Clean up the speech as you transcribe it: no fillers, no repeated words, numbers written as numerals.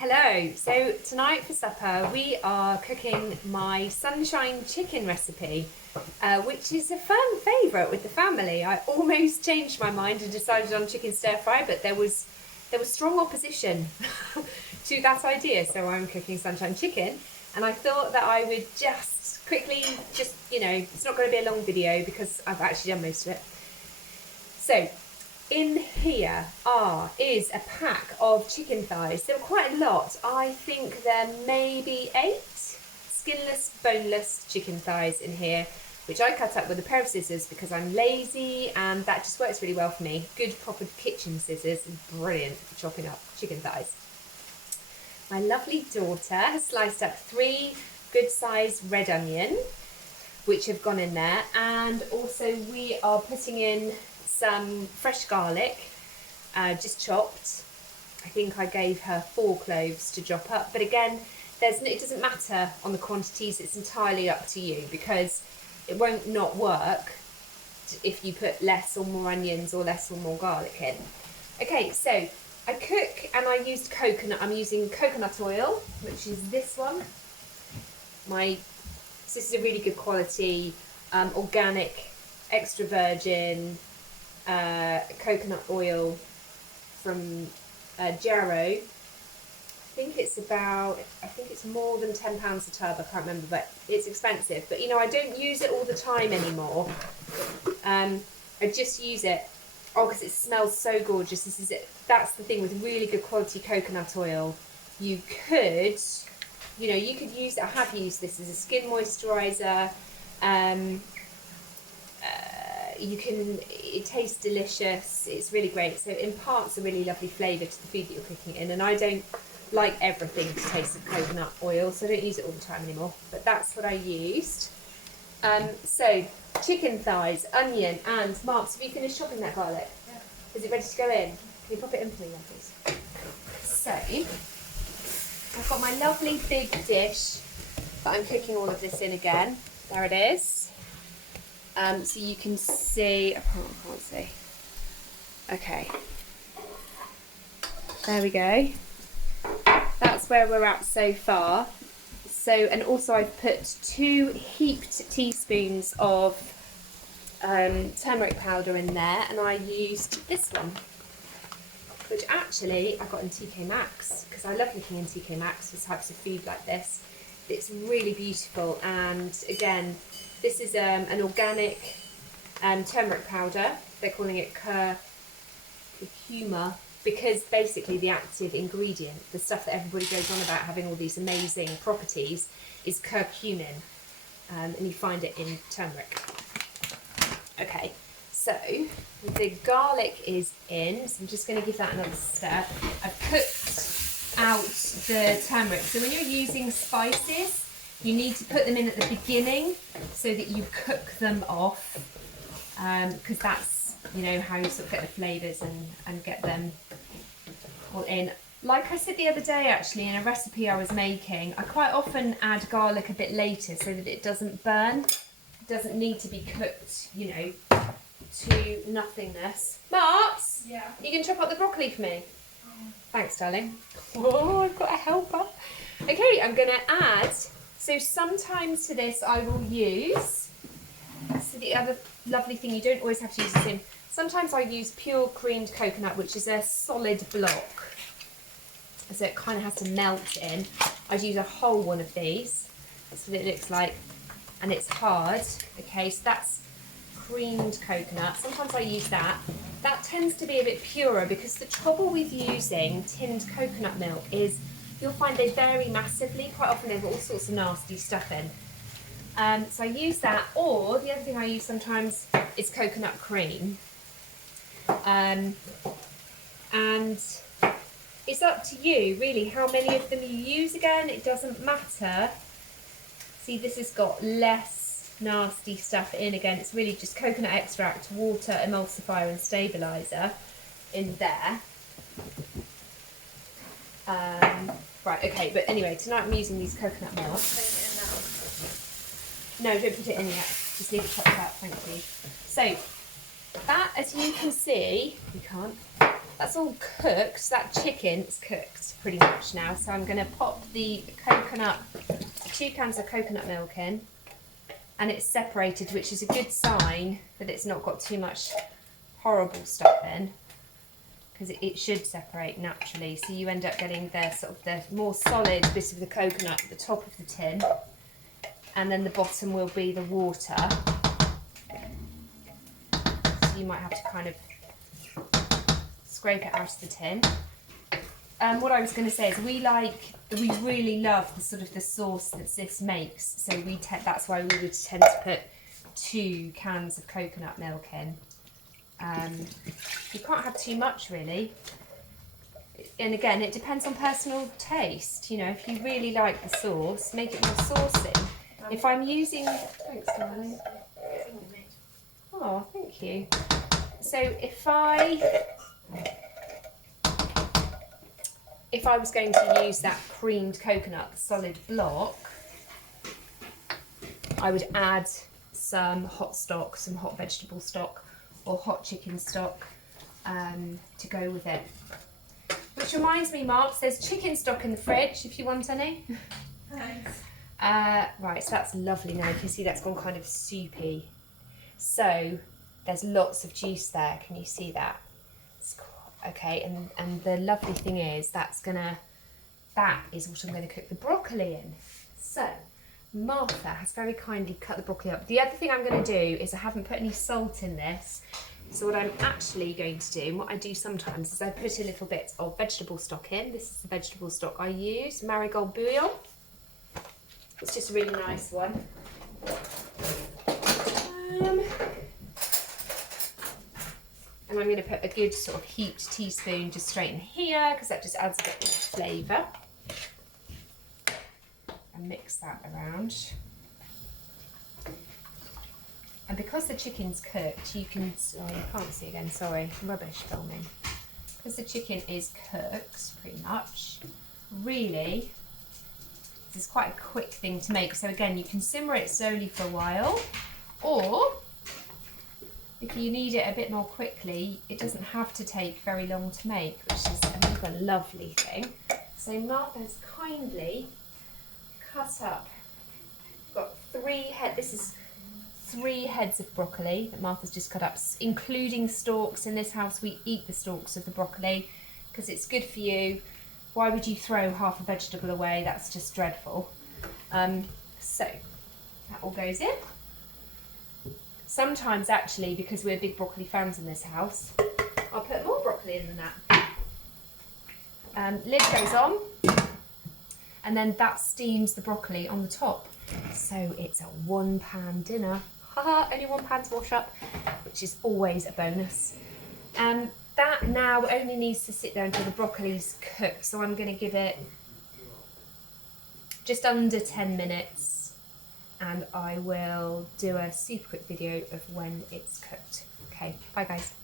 Hello, so tonight for supper we are cooking my sunshine chicken recipe, which is a firm favourite with the family. I almost changed my mind and decided on chicken stir fry, but there was strong opposition to that idea, so I'm cooking sunshine chicken, and I thought that I would just quickly, it's not going to be a long video because I've actually done most of it. So in here is a pack of chicken thighs. There were quite a lot. I think there may be 8 skinless, boneless chicken thighs in here, which I cut up with a pair of scissors because I'm lazy and that just works really well for me. Good proper kitchen scissors, brilliant for chopping up chicken thighs. My lovely daughter has sliced up 3 good sized red onion, which have gone in there, and also we are putting in some fresh garlic, just chopped. I think I gave her 4 cloves to chop up, but again, it doesn't matter on the quantities, it's entirely up to you because it won't not work if you put less or more onions or less or more garlic in. Okay, so I cook and I used coconut. I'm using coconut oil, which is this one. This is a really good quality, organic, extra virgin coconut oil from Jarrow. I think it's more than £10 a tub, I can't remember, but it's expensive. But I don't use it all the time anymore. I just use it because it smells so gorgeous. That's the thing with really good quality coconut oil. You could use it. I have used this as a skin moisturizer. It tastes delicious, it's really great, so it imparts a really lovely flavour to the food that you're cooking in, and I don't like everything to taste of coconut oil, so I don't use it all the time anymore, but that's what I used. So, chicken thighs, onion, and Marks, have you finished chopping that garlic? Yeah. Is it ready to go in? Can you pop it in for me then, please? So, I've got my lovely big dish that I'm cooking all of this in again. There it is. So you can see, I can't see. Okay. There we go. That's where we're at so far. So, and also I've put 2 heaped teaspoons of turmeric powder in there, and I used this one, which actually I got in TK Maxx because I love looking in TK Maxx for types of food like this. It's really beautiful, and again, this is an organic turmeric powder. They're calling it curcuma because basically the active ingredient, the stuff that everybody goes on about having all these amazing properties, is curcumin, and you find it in turmeric. Okay, so the garlic is in, so I'm just going to give that another stir. I've cooked out the turmeric. So when you're using spices, you need to put them in at the beginning so that you cook them off, because that's how you sort of get the flavours and get them all in. Like I said the other day, actually, in a recipe I was making, I quite often add garlic a bit later so that it doesn't burn. It doesn't need to be cooked, to nothingness. Marks? Yeah. You can chop up the broccoli for me? Oh. Thanks, darling. Oh, I've got a helper. Okay, I'm going to add... So sometimes to this I will use, so the other lovely thing, you don't always have to use this in, sometimes I use pure creamed coconut, which is a solid block, so it kind of has to melt in. I'd use a whole one of these, that's what it looks like, and it's hard. Okay, so that's creamed coconut. Sometimes I use that. That tends to be a bit purer because the trouble with using tinned coconut milk is you'll find they vary massively. Quite often they've got all sorts of nasty stuff in. So I use that, or the other thing I use sometimes is coconut cream. And it's up to you, really, how many of them you use again. It doesn't matter. See, this has got less nasty stuff in again. It's really just coconut extract, water, emulsifier and stabiliser in there. Right, okay, but anyway, tonight I'm using these coconut milk. No, don't put it in yet. Just leave it chopped out, thank you. So, that, as you can see, you can't, that's all cooked. That chicken is cooked pretty much now. So I'm going to pop the coconut, 2 cans of coconut milk in, and it's separated, which is a good sign that it's not got too much horrible stuff in, because it should separate naturally. So you end up getting the sort of the more solid bit of the coconut at the top of the tin, and then the bottom will be the water. So you might have to kind of scrape it out of the tin. What I was going to say is we really love the sort of the sauce that this makes. So that's why we would tend to put 2 cans of coconut milk in. You can't have too much really. And again, it depends on personal taste. You know, if you really like the sauce, make it more saucy. If I'm using, thanks darling. Oh, thank you. So if I was going to use that creamed coconut, the solid block, I would add some hot stock, some hot vegetable stock or hot chicken stock to go with it. Which reminds me, Mark, there's chicken stock in the fridge if you want any. Thanks. Right, so that's lovely now. You can see that's gone kind of soupy. So there's lots of juice there. Can you see that? Okay, and the lovely thing is that is what I'm going to cook the broccoli in. So Martha has very kindly cut the broccoli up. The other thing I'm going to do is I haven't put any salt in this. So what I'm actually going to do, and what I do sometimes, is I put a little bit of vegetable stock in. This is the vegetable stock I use, Marigold bouillon. It's just a really nice one. And I'm going to put a good sort of heaped teaspoon just straight in here, because that just adds a bit more flavour. And mix that around. And because the chicken's cooked, you can, oh, you can't see again, sorry, rubbish filming. Because the chicken is cooked, pretty much, really, this is quite a quick thing to make. So again, you can simmer it slowly for a while, or if you need it a bit more quickly, it doesn't have to take very long to make, which is another lovely thing. So Martha's kindly cut up, got 3 heads, this is 3 heads of broccoli that Martha's just cut up, including stalks. In this house we eat the stalks of the broccoli because it's good for you. Why would you throw half a vegetable away? That's just dreadful. So that all goes in. Sometimes actually, because we're big broccoli fans in this house, I'll put more broccoli in than that. Lid goes on, and then that steams the broccoli on the top. So it's a 1-pan dinner. Haha, only 1 pan to wash up, which is always a bonus. That now only needs to sit there until the broccoli's cooked. So I'm going to give it just under 10 minutes, and I will do a super quick video of when it's cooked. Okay, bye guys.